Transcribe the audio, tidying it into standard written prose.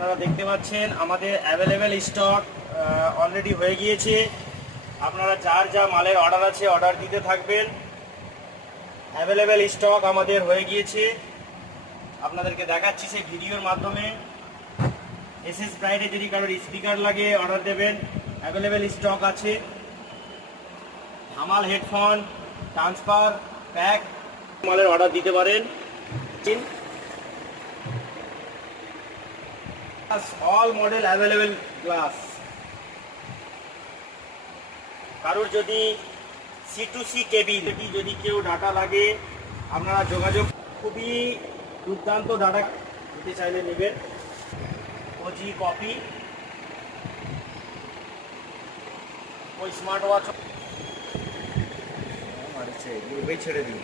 আপনারা দেখতে পাচ্ছেন আমাদের অ্যাভেলেবেল স্টক অলরেডি হয়ে গিয়েছে। আপনারা যার যা মালের অর্ডার আছে অর্ডার দিতে থাকবেন। অ্যাভেলেবেল স্টক আমাদের হয়ে গিয়েছে, আপনাদেরকে দেখাচ্ছি সেই ভিডিওর মাধ্যমে। এসএস ব্রাইডে যদি কারোর স্পিকার লাগে অর্ডার দেবেন, অ্যাভেলেবেল স্টক আছে। ধামাল হেডফোন, ট্রান্সফার, প্যাক মালের অর্ডার দিতে পারেন। All model available glass. কারোর যদি C2C কেবিল যদি কেউ ডাটা লাগে আপনারা যোগাযোগ, খুবই দুর্দান্ত ডাটা দিতে চাইলে নেবেন। ওজি কপি, ওই স্মার্ট ওয়াচ ছেড়ে দিন।